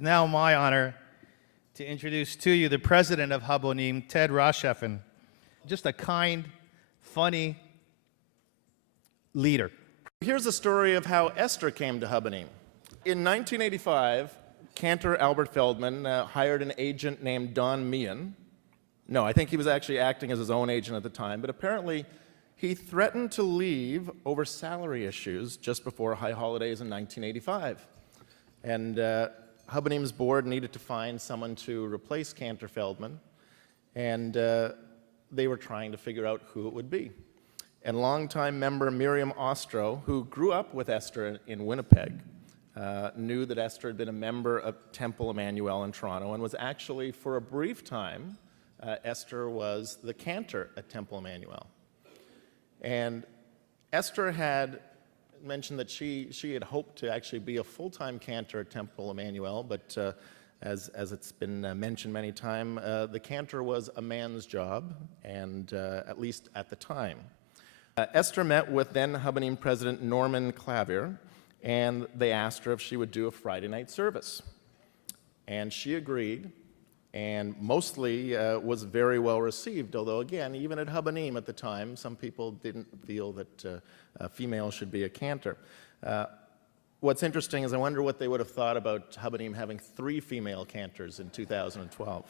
is now my honor to introduce to you the president of Habonim, Ted Rosheffin. Just a kind, funny leader. Here's the story of how Esther came to Habonim. In 1985, Cantor Albert Feldman hired an agent named Don Meehan. No, I think he was actually acting as his own agent at the time, but apparently he threatened to leave over salary issues just before high holidays in 1985. And Habonim's board needed to find someone to replace Cantor Feldman, and they were trying to figure out who it would be. And longtime member Miriam Ostro, who grew up with Esther in Winnipeg, knew that Esther had been a member of Temple Emmanuel in Toronto and was actually, for a brief time, Esther was the cantor at Temple Emmanuel. And Esther had mentioned that she had hoped to actually be a full-time cantor at Temple Emmanuel, but as it's been mentioned many times, the cantor was a man's job, and at least at the time. Esther met with then Habonim President Norman Clavier, and they asked her if she would do a Friday night service. And she agreed, and mostly was very well received, although again, even at Habonim at the time, some people didn't feel that a female should be a cantor. What's interesting is I wonder what they would have thought about Habonim having 3 female cantors in 2012.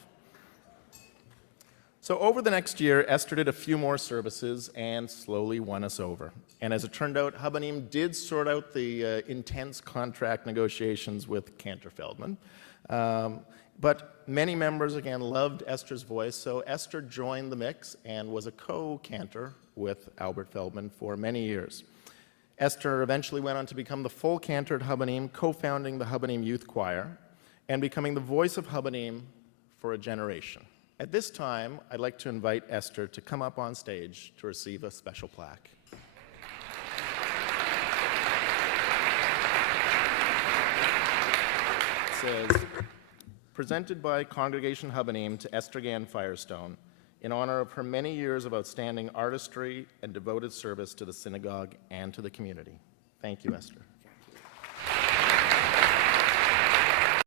So over the next year, Esther did a few more services and slowly won us over. And as it turned out, Habonim did sort out the intense contract negotiations with Cantor Feldman. But many members, again, loved Esther's voice, so Esther joined the mix and was a co-cantor with Albert Feldman for many years. Esther eventually went on to become the full cantor at Habonim, co-founding the Habonim Youth Choir, and becoming the voice of Habonim for a generation. At this time, I'd like to invite Esther to come up on stage to receive a special plaque. It says, presented by Congregation Habonim to Esther Gann Firestone in honor of her many years of outstanding artistry and devoted service to the synagogue and to the community. Thank you, Esther.